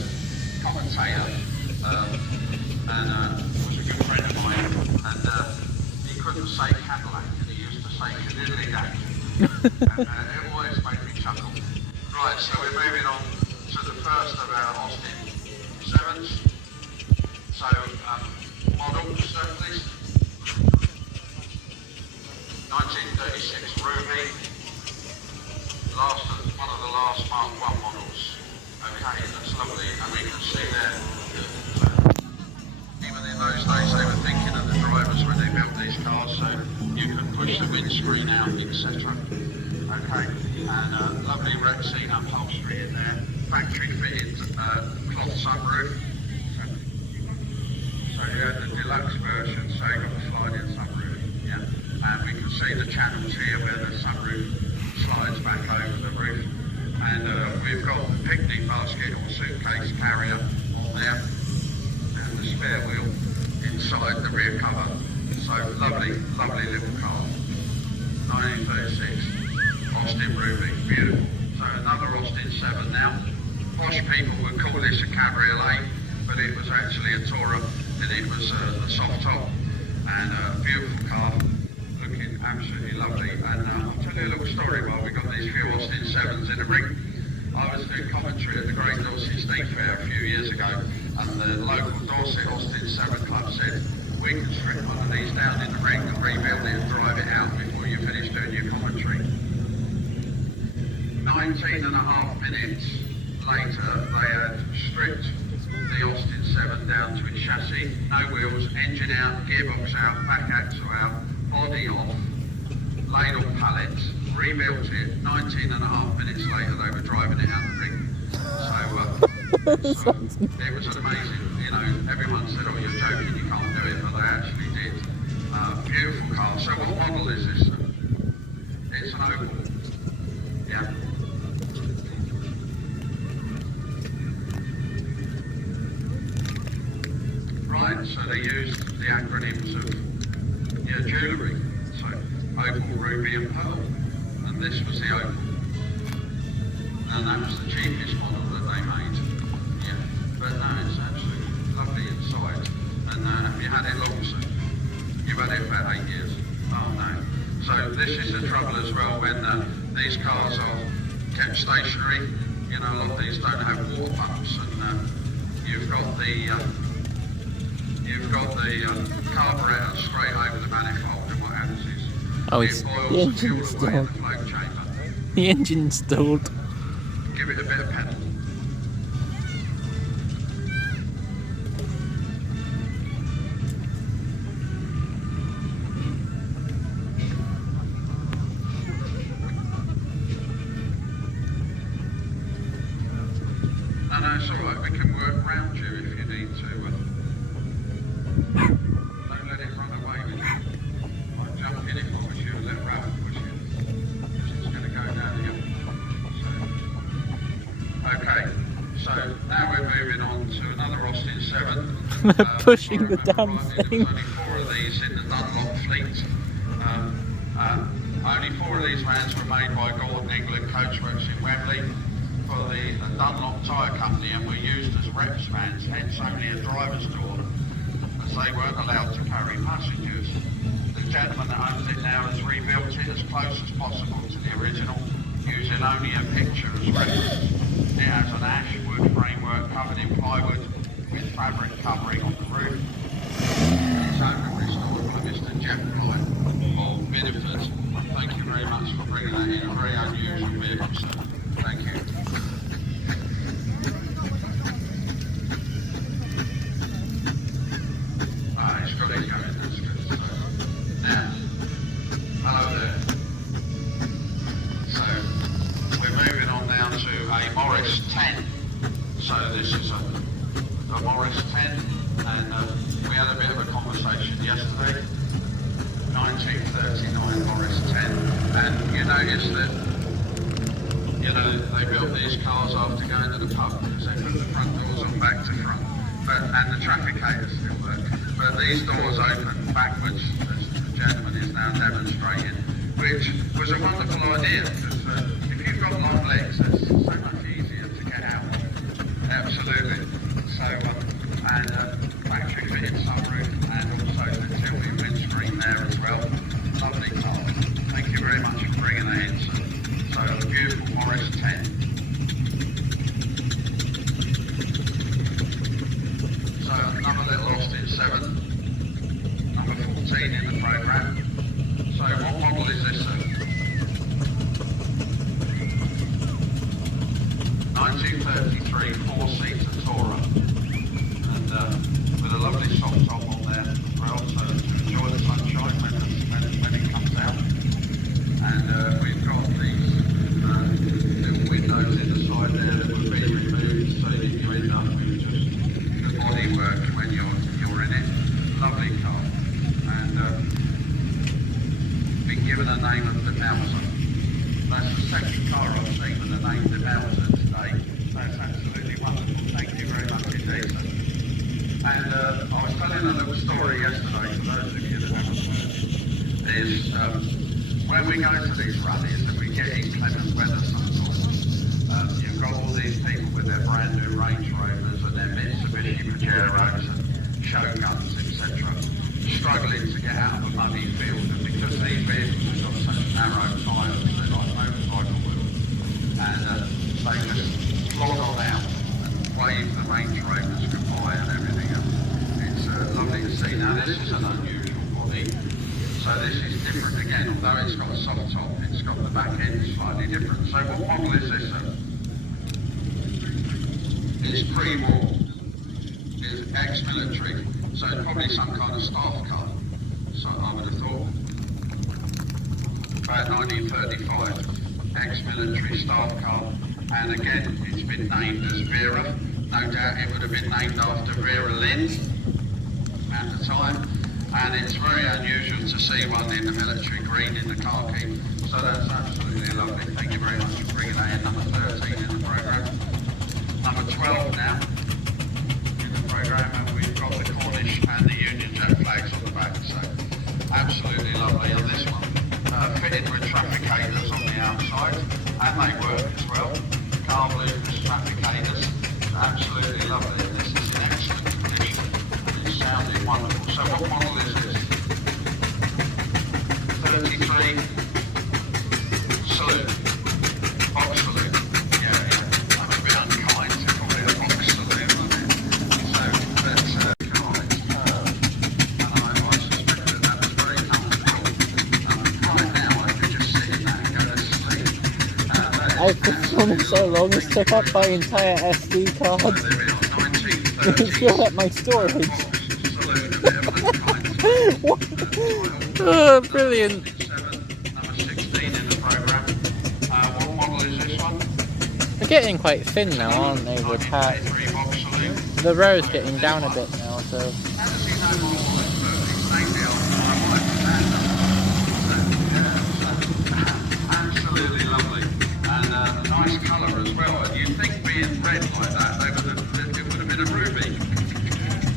commentator, and was a good friend of mine, and he couldn't say Cadillac, and he used to say Cadillac. And it always made me chuckle. Right, so we're moving on to the first of our Austin 7s. So, model, sir, please. 1936 Ruby. One of the last Mark 1 models. Okay, You can push the windscreen out, etc. Okay, and lovely Rexine upholstery in there, factory fitted cloth sunroof. So you had the deluxe version, so you got the sliding sunroof, yeah. And we can see the channels here where the sunroof slides back over the roof. And we've got the picnic basket or suitcase carrier on there, and the spare wheel inside the rear cover. So lovely, lovely little car. 1936, Austin Ruby, beautiful. So another Austin 7 now. Posh people would call this a cabriolet, but it was actually a Tourer, and it was a soft top, and a beautiful car, looking absolutely lovely. And I'll tell you a little story while we got these few Austin 7s in the ring. I was doing commentary at the Great Dorset Steam Fair a few years ago, and the local Dorset Austin 7 club said, we can strip one of these down in the ring and rebuild it and drive it out before you finish doing your commentary. 19.5 minutes later, they had stripped the Austin 7 down to its chassis, no wheels, engine out, gearbox out, back axle out, body off, laid on pallets, rebuilt it. 19.5 minutes later, they were driving it out the ring. So it was amazing. You know, everyone said, "Oh, you're joking, you can't do it," but they actually did. Beautiful car. So what model is this? It's an Opel. Yeah. Right, so they used the acronyms of jewellery. So Opal, Ruby and Pearl. And this was the Opal. And that was the cheapest model that they made. Yeah. But no, it's absolutely lovely inside. And have you had it long, sir? You've had it about 8 years. Oh no. So this is the trouble as well when these cars are kept stationary. You know, a lot of these don't have water pumps, and you've got the carburetor straight over the manifold, and what happens is it's it the boils engine the fuel away in installed. the float chamber. The engine installed. Give it a bit of pedal. No, it's all right. We can work round you if you need to. Don't let it run away with you. I'll jump in if I was you and let Ralph push you. Because it's going to go downhill. Okay, so now we're moving on to another Austin 7. Pushing the damn There thing. was only 4 of these in the Dunlop fleet. Only 4 of these vans were made by Gordon England Coachworks in Wembley for the Dunlop Tyre Company, and were used as reps vans, hence only a driver's door, as they weren't allowed to carry passengers. The gentleman that owns it now has rebuilt it as close as possible to the original, using only a picture as reference. It has an ash wood framework covered in plywood with fabric covering on the roof. It's owned and restored by Mr. Jeff Blythe of Bideford. Thank you very much for bringing that in. A very unusual vehicle, sir. Thank you. It's got it going, that's good. So, now, hello there. So, we're moving on now to a Morris 10. So this is a Morris 10, and we had a bit of a conversation yesterday. 1939 Morris 10, and you notice that, you know, they built these cars after going to the pub because they put the front doors on back to front, and the trafficators still work. But these doors open backwards, as the gentleman is now demonstrating, which was a wonderful idea, because if you've got long legs, it's so much easier to get out. Absolutely. So, and factory fitted sunroof, and also the tilting windscreen there as well. Lovely car. Thank you very much for bringing that in, sir. So, a beautiful Morris 10. So, another little Austin 7. Number 14 in the programme. So, what model is this, sir? 1933 4-seater Tourer, and with a lovely soft top on there as well, so to enjoy the sunshine when it And I was telling a little story yesterday for those of you that haven't heard it, is when we go to these rallies and we get inclement weather sometimes, you've got all these people with their brand new Range Rovers and their Mitsubishi Pajeros and Shoguns, etc., struggling to get out of a muddy field. And because these vehicles have got such narrow tyres, they're like motorcycle wheels, and they just flog on out and wave the Range Rovers goodbye and everything else. It's lovely to see. Now this is an unusual body, so this is different again. Although it's got a soft top, it's got the back end slightly different. So what model is this? It's pre-war. It's ex-military. So it's probably some kind of staff car. So I would have thought. About 1935. Ex-military staff car. And again, it's been named as Vera. No doubt it would have been named after Vera Lynn at the time. And it's very unusual to see one in the military green in the khaki. So that's absolutely lovely. Thank you very much for bringing that in. Number 13 in the programme. Number 12 now in the programme. And we've got the Cornish and the Union Jack flags on the back. So absolutely lovely. And this one fitted with trafficators on the outside. And they work as well. Car blues, trafficators. Absolutely lovely. This is in excellent condition. It's sounding wonderful. So what model is this? 33 Saloon. Box Saloon. Yeah. That's a bit unkind to call it a box saloon, isn't it? So that's correct. And I suspect that was very comfortable. Right now I could just sit in that and go to sleep. I've been filming so long, it's took up my entire SD card. It's filled up my storage. What? Oh, brilliant. Number 16 in the programme. What model is this one? They're getting quite thin now, aren't they, with hat? The row's getting down a bit now, so... Absolutely lovely. And a nice colour as well. And you'd think being red like that, it would have been a ruby,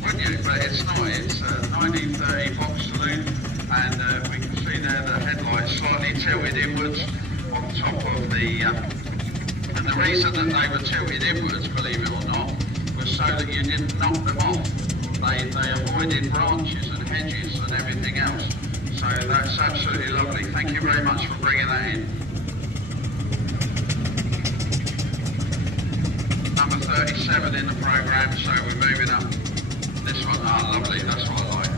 wouldn't you? But it's not. It's a 1930 box saloon, and we can see there the headlights slightly tilted inwards on top of the... and the reason that they were tilted inwards, believe it or not, was so that you didn't knock them off. They avoided branches and hedges and everything else. So that's absolutely lovely. Thank you very much for bringing that in. Number 37 in the programme, so we're moving up. This one, lovely, that's what I like.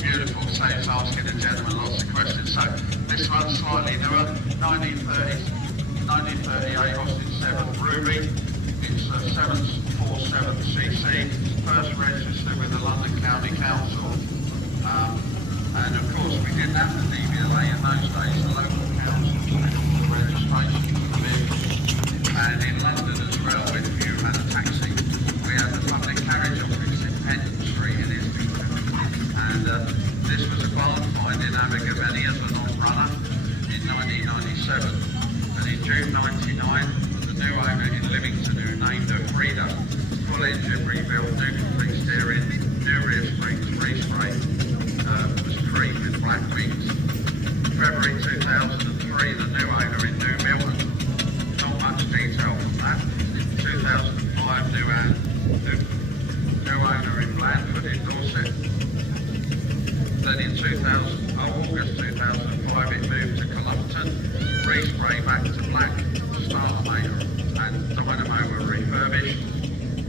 Beautiful, saves asking the gentleman lots of questions. So this one's slightly newer, 1938 Austin 7 Ruby. It's a 747cc, first registered with the London County Council. And of course we didn't have the DVLA in those days, the local council did all the registration for the vehicle. And in London as well, if you had a taxi, we had the public carriage office in Penton Street in Islington. And this was a barn find in Abergavenny as a non-runner in 1997. And in June 99, the new owner in Livingston, who named her Frida, full engine rebuilt, new complete steering, new rear springs, respray, was cream with black wings. February 2003, the new owner in New Milton. Not much detail from that. 2005, new owner in Blandford in Dorset. Then in August 2005, it moved to Cullompton. Respray back to black. Start maker and dynamo were refurbished.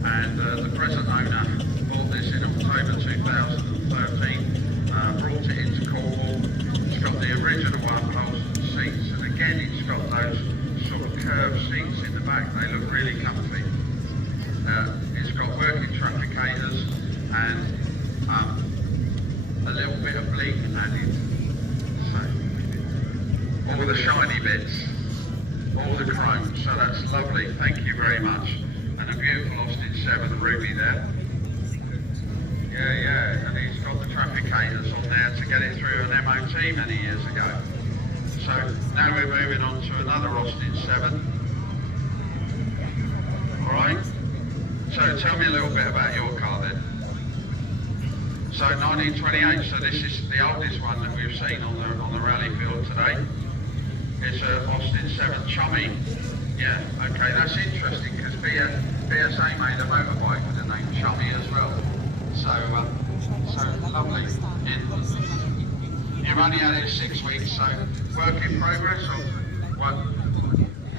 And the present owner bought this in October 2013. Brought it into Cornwall. It's got the original upholstered seats, and again it's got those sort of curved seats in the back. They look really comfy. It's got working trafficators and a little bit of bleak added. So, all the shiny bits, all the chrome. So that's lovely. Thank you very much. And a beautiful Austin 7 Ruby there. Yeah, and he's got the trafficators on there to get it through an MOT many years ago. So now we're moving on to another Austin 7. Alright, so tell me a little bit about your car then. So 1928, so this is the oldest one that we've seen on the rally field today. It's a Austin 7 Chummy. Yeah, okay, that's interesting because BSA made a motorbike with the name Chummy as well. So lovely. You've only had it 6 weeks, so work in progress of what,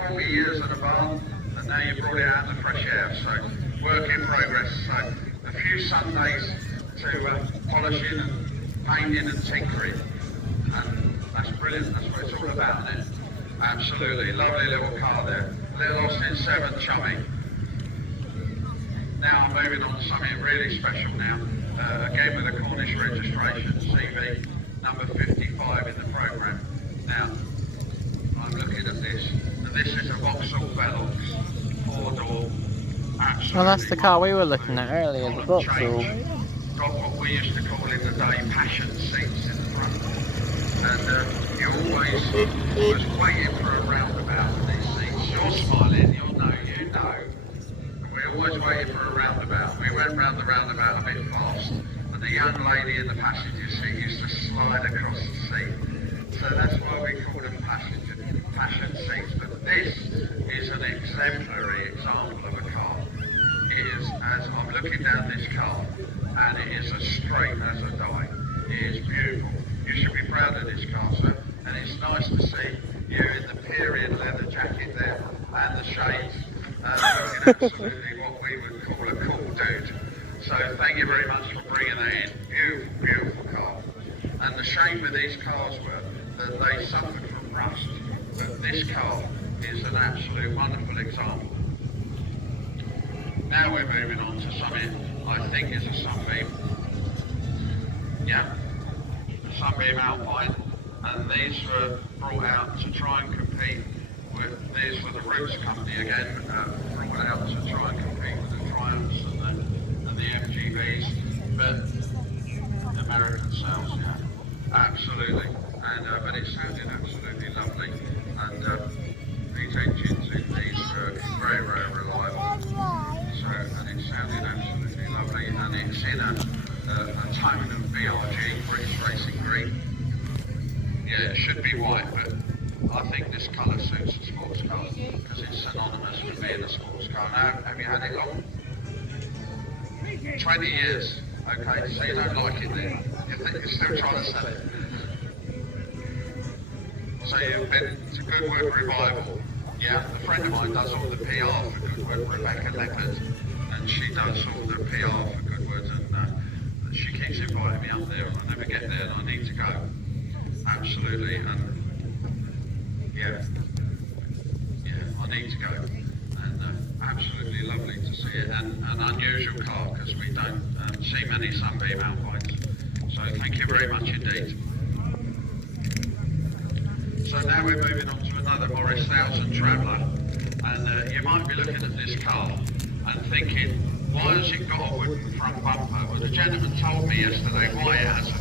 40 years at the barn, and now you brought it out in the fresh air. So work in progress. So a few Sundays to polishing and painting and tinkering, and that's brilliant. That's what it's all about, isn't it? Absolutely, lovely little car there. Little Austin 7 Chummy. Now I'm moving on to something really special now. Again with a Cornish registration, CV number 55 in the programme. Now I'm looking at this, and this is a Vauxhall Velox 4-door. Absolutely. Well, that's the car we were looking at earlier, the Vauxhall. Got what we used to call in the day passion seats in the front, and you always was waiting for a roundabout with these seats. You're smiling, you know. We're always waiting for a roundabout. We went round the roundabout a bit fast, and the young lady in the passenger seat used to slide across the seat. So that's why we call them passion seats. But this is an exemplary example of a car. It is, as I'm looking down this car, and it is as straight as a die. It is beautiful. You should be proud of this car, sir. And it's nice to see you in the period leather jacket there, and the shades. Looking absolutely what we would call a cool dude. So thank you very much for bringing that in. Beautiful, beautiful car. And the shame with these cars were that they suffered from rust. But this car is an absolute wonderful example. Now we're moving on to something I think is a Sunbeam. Yeah, a Sunbeam Alpine. And these were brought out to try and compete with, these were the Roots company again, brought out to try and compete with the Triumphs and the MGBs, but American sales, yeah, absolutely. And but it sounded absolutely lovely, and these engines in these were very, very reliable. So, and it sounded absolutely lovely, and it's in a tone of BRG, British Racing Green. Yeah, it should be white, but I think this colour suits a sports car because it's synonymous with being a sports car. Now, have you had it long? 20 years. Okay, so you don't like it then. You're still trying to sell it. So you've been to Good Work Revival. Yeah, a friend of mine does all the PR for Good Work, Rebecca Leopard, and she does all the PR for Good Work, and she keeps inviting me up there, and I never get there, and I need to go. Absolutely, and yeah, I need to go, and absolutely lovely to see it, and an unusual car because we don't see many Sunbeam Alpines. So thank you very much indeed. So now we're moving on to another Morris 1000 Traveller, and you might be looking at this car and thinking, why has it got a wooden front bumper? Well, the gentleman told me yesterday why it has a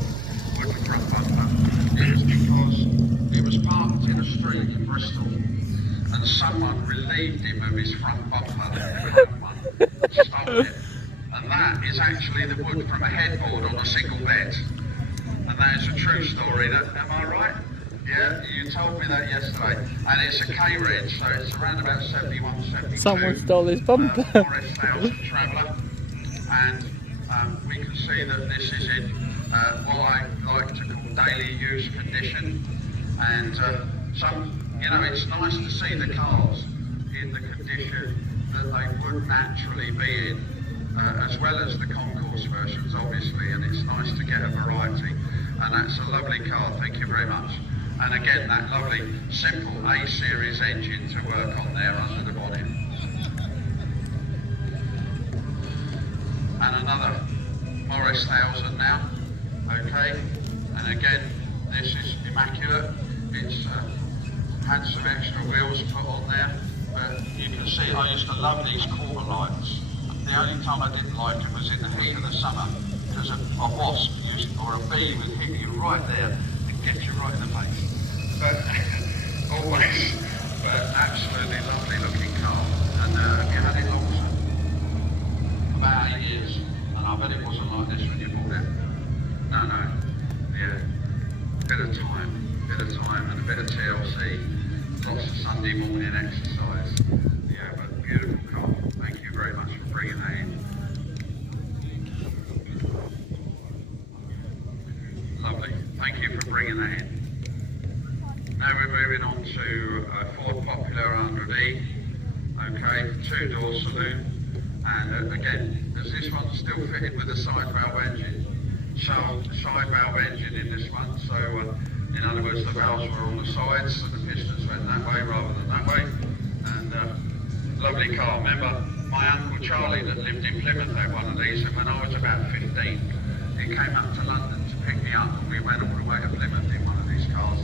wooden front bumper. It was because it was parked in a street in Bristol, and someone relieved him of his front bumper, the front one, stole it. And that is actually the wood from a headboard on a single bed. And that is a true story, am I right? Yeah, you told me that yesterday. And it's a K-Reg, so it's around about 71, 72. Someone stole his bumper. Morris 1000 Traveller. And we can see that this is in what I like to call daily use condition. And you know, it's nice to see the cars in the condition that they would naturally be in, as well as the concourse versions, obviously, and it's nice to get a variety. And that's a lovely car, thank you very much. And again, that lovely, simple A-series engine to work on there under the bonnet. And another Morris 1000 now, okay. And again, this is immaculate. It's had some extra wheels put on there, but you can see I used to love these quarter lights. The only time I didn't like them was in the heat of the summer, because a wasp or a bee would hit you right there and get you right in the face. But always, but absolutely lovely looking car. And have you had it long, sir? About 8 years, and I bet it wasn't like this when you bought it. No. Yeah. Bit of time and a bit of TLC. Lots of Sunday morning exercise. Yeah, but beautiful car. Thank you very much for bringing that in. Lovely. Thank you for bringing that in. Now we're moving on to Ford Popular 100E. Okay, 2-door saloon. And again, as this one's still fitted with a side valve engine. Side valve engine in this one, so in other words the valves were on the sides and the pistons went that way rather than that way. And lovely car. Remember my Uncle Charlie that lived in Plymouth had one of these, and when I was about 15 he came up to London to pick me up and we went all the way to Plymouth in one of these cars,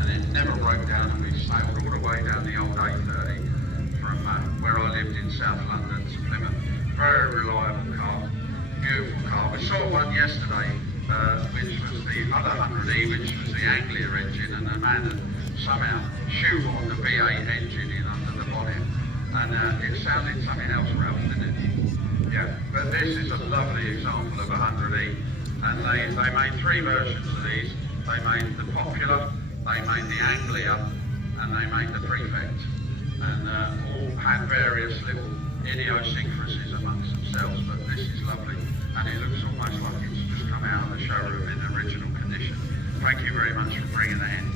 and it never broke down, and we sailed all the way down the old A30 from where I lived in South London to Plymouth. Very reliable car. Beautiful car. We saw one yesterday, which was the other 100E, which was the Anglia engine, and the man had somehow shoehorned the V8 engine in under the bonnet, and it sounded something else, Ralph, didn't it? Yeah, but this is a lovely example of a 100E, and they made 3 versions of these. They made the Popular, they made the Anglia, and they made the Prefect, and all had various little idiosyncrasies amongst themselves, but this is lovely. And it looks almost like it's just come out of the showroom in original condition. Thank you very much for bringing that in.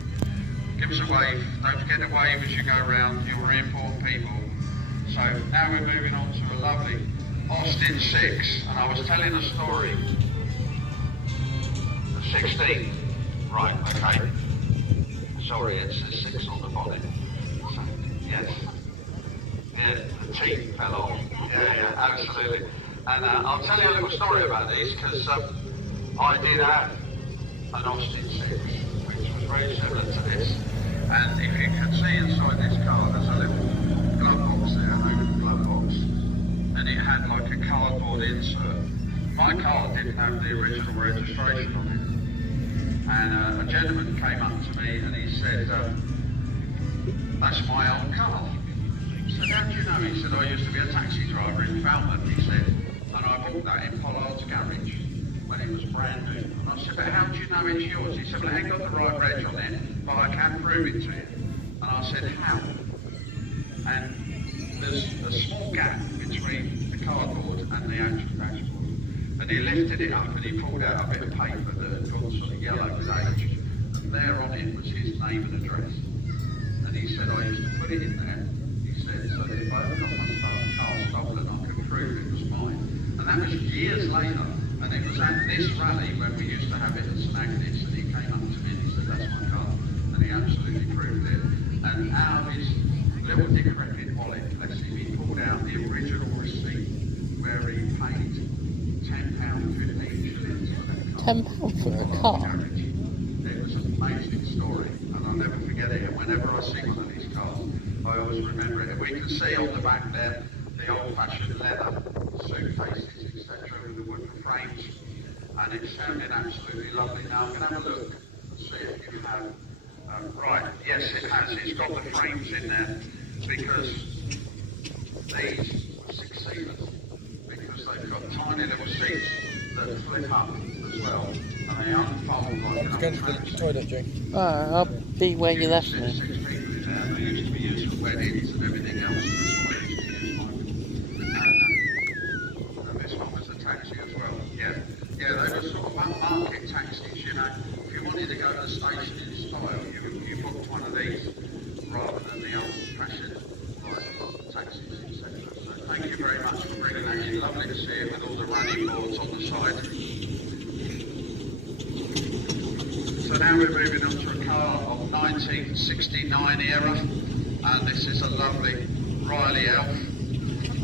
Give us a wave. Don't forget to wave as you go around. You're really important people. So now we're moving on to a lovely Austin 6. And I was telling a story. The 16. Right, okay. Sorry, it says 6 on the bonnet. So, yes. Yeah, the teeth fell off. Yeah, absolutely. And I'll tell you a little story about these, because I did have an Austin 6, which was very similar to this. And if you can see inside this car, there's a little glove box there, an open glove box. And it had like a cardboard insert. My car didn't have the original registration on it. And a gentleman came up to me and he said, that's my old car. I said, how do you know? He said, I used to be a taxi driver in Falmouth, he said. And I bought that in Pollard's garage when it was brand new. And I said, but how do you know it's yours? He said, well, it ain't got the right reg on it, but I can prove it to you. And I said, how? And there's a small gap between the cardboard and the actual dashboard. And he lifted it up and he pulled out a bit of paper that had gone sort of yellow with age. And there on it was his name and address. And he said, I used to put it in there. He said, so that if I ever got my car stolen, I could prove it was mine. And that was years later, and it was at this rally when we used to have it at St Agnes, and he came up to me and he said, that's my car, and he absolutely proved it. And out of his little decrepit wallet, bless him, he pulled out the original receipt where he paid £10, 15 shillings for that car. £10 for a car? It was an amazing story, and I'll never forget it, and whenever I see one of these cars, I always remember it. And we can see on the back there, the old-fashioned leather suitcases, etc., with the wooden frames, and it's sounding absolutely lovely. Now I'm going to have a look and see if you have. Right, yes, it has. It's got the frames in there because these were 6-seaters, because they've got tiny little seats that flip up as well, and they unfold like an Going to the toilet, Jake. Alright, I'll be where you left me. 6 people in there. They used to be used for weddings and everything else. And this one was a taxi as well. Yeah, they were sort of upmarket taxis, you know. If you wanted to go to the station in style, you booked one of these rather than the old-fashioned taxis, etc. So thank you very much for bringing that in. Lovely to see it with all the running boards on the side. So now we're moving on to a car of 1969 era, and this is a lovely Riley Elf,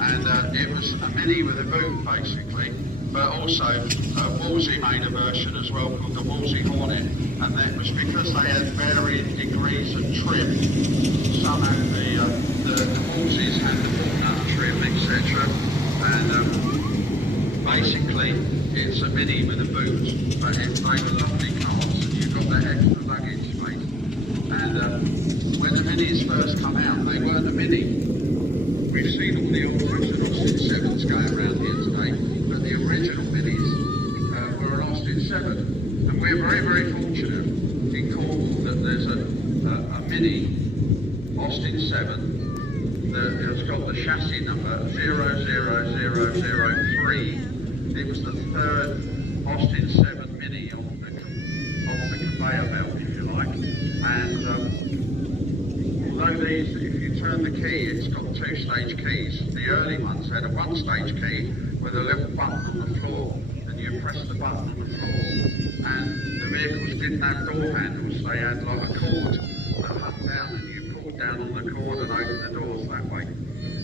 and it was a Mini with a boot basically, but also Wolsey made a version as well called the Wolsey Hornet, and that was because they had varying degrees of trim. Some had the Wolseys had the walnut trim, etc. And basically it's a Mini with a boot, but they were lovely cars, and you've got that extra luggage space. And when the Minis first come out, they weren't a Mini. We've seen all the old-fashioned Austin 7s going around here today, but the original Minis were an Austin Austin 7. And we're very, very fortunate in Cornwall that there's a Mini Austin 7 that has got the chassis number 00003. It was the third Austin 7 Mini on the conveyor belt, if you like. And although these, if you turn the key, it's got 2-stage keys. The early ones had a 1-stage key with a little button on the floor, and you press the button on the floor, and the vehicles didn't have door handles. They had like a cord that hung down, and you pulled down on the cord and opened the doors that way.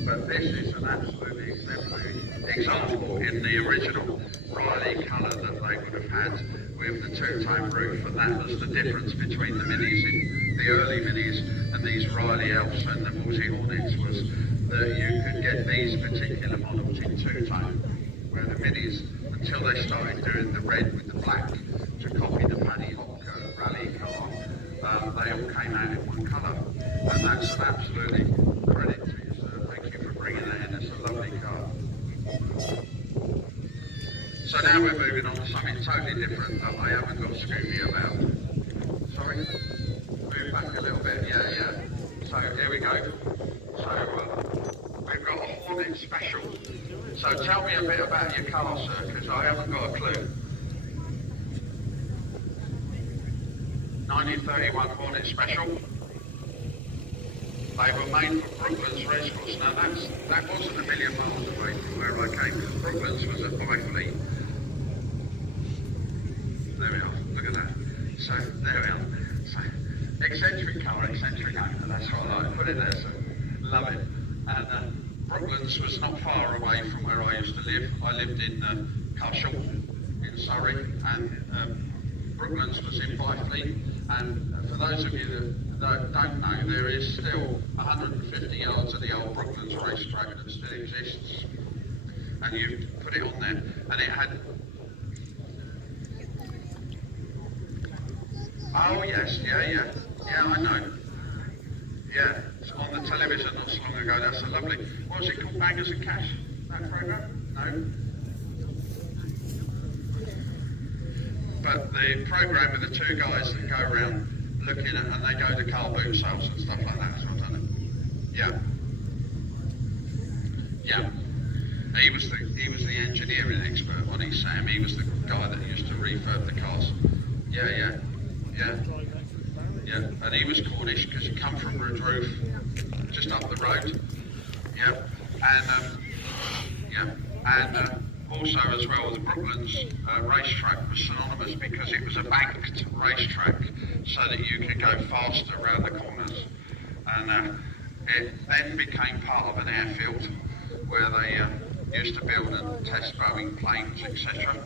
But this is an absolutely exemplary example in the original Riley colour that they would have had with the two-tone roof, and that was the difference between the Minis in the early Minis and these Riley Elves and the Wolseley Hornets, was that you could get these particular models in two-tone, where the Minis, until they started doing the red with the black to copy the Paddy Hock rally car, they all came out in one colour, and that's an absolutely credit to you, sir. Thank you for bringing that in. It's a lovely car. So now we're moving on to something totally different that I haven't got Scooby about. Sorry? Move back a little bit, yeah. So here we go. So we've got a Hornet Special. So tell me a bit about your car, sir, because I haven't got a clue. 1931 Hornet Special. They were made for Brooklands Racecourse. Now that wasn't a million miles away from where I came. Brooklands was at Byfleet. There we are, look at that. So, there we are. So, eccentric car, eccentric owner, that's what I like. Put it there, so, love it. And Brooklands was not far away from where I used to live. I lived in Cashel in Surrey, and Brooklands was in Byfleet. And for those of you that don't know, there is still 150 yards of the old Brooklands racetrack that still exists. And you put it on there, and it had... Oh yes, yeah, I know. Yeah, it's on the television not so long ago. That's a lovely. What was it called? Bangers and Cash? That program? No. But the program with the two guys that go around looking at, and they go to car boot sales and stuff like that. So I've done it. Yeah. He was the engineering expert on his Sam. He was the guy that used to refurb the cars. Yeah. And he was Cornish because he come from Redroof, just up the road. And also as well, the Brooklands racetrack was synonymous because it was a banked racetrack, so that you could go faster around the corners. And it then became part of an airfield where they used to build and test Boeing planes, etc.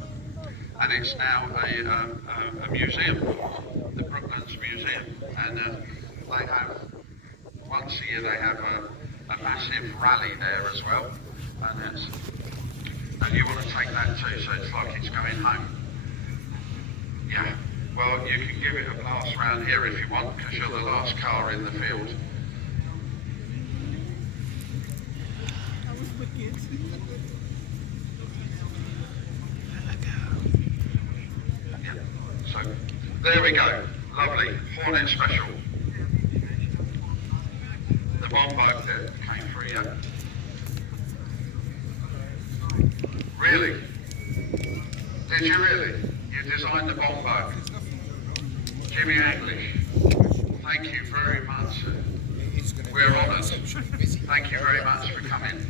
And it's now a museum, the Brooklands Museum, and they have, once a year they have a massive rally there as well, and you want to take that too, so it's like it's going home. Yeah, well you can give it a blast round here if you want, because you're the last car in the field. So, there we go. Lovely. Hornet Special. The Bombo that came through, yeah. Really? Did you really? You designed the Bombo? Jimmy English. Thank you very much. We're honoured. Thank you very much for coming.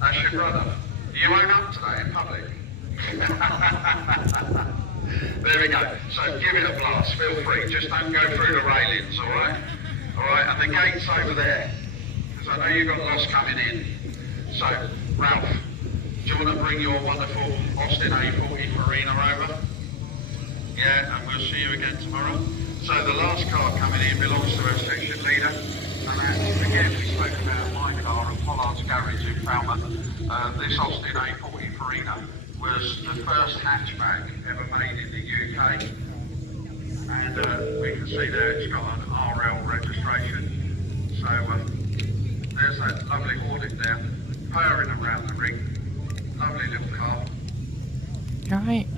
That's your brother. You own up today in public? There we go. So give it a blast, feel free. Just don't go through the railings, alright? Alright, and the gate's over there. Because I know you've got lots coming in. So, Ralph, do you want to bring your wonderful Austin A40 Farina over? Yeah, and we'll see you again tomorrow. So the last car coming in belongs to our section leader. And that's, again, we spoke about my car at Pollard's Garage in Falmouth. This Austin A40 Farina was the first hatchback ever made in the UK, and we can see there it's got an RL registration, so there's that lovely Hornet there, purring around the ring, lovely little car. Alright.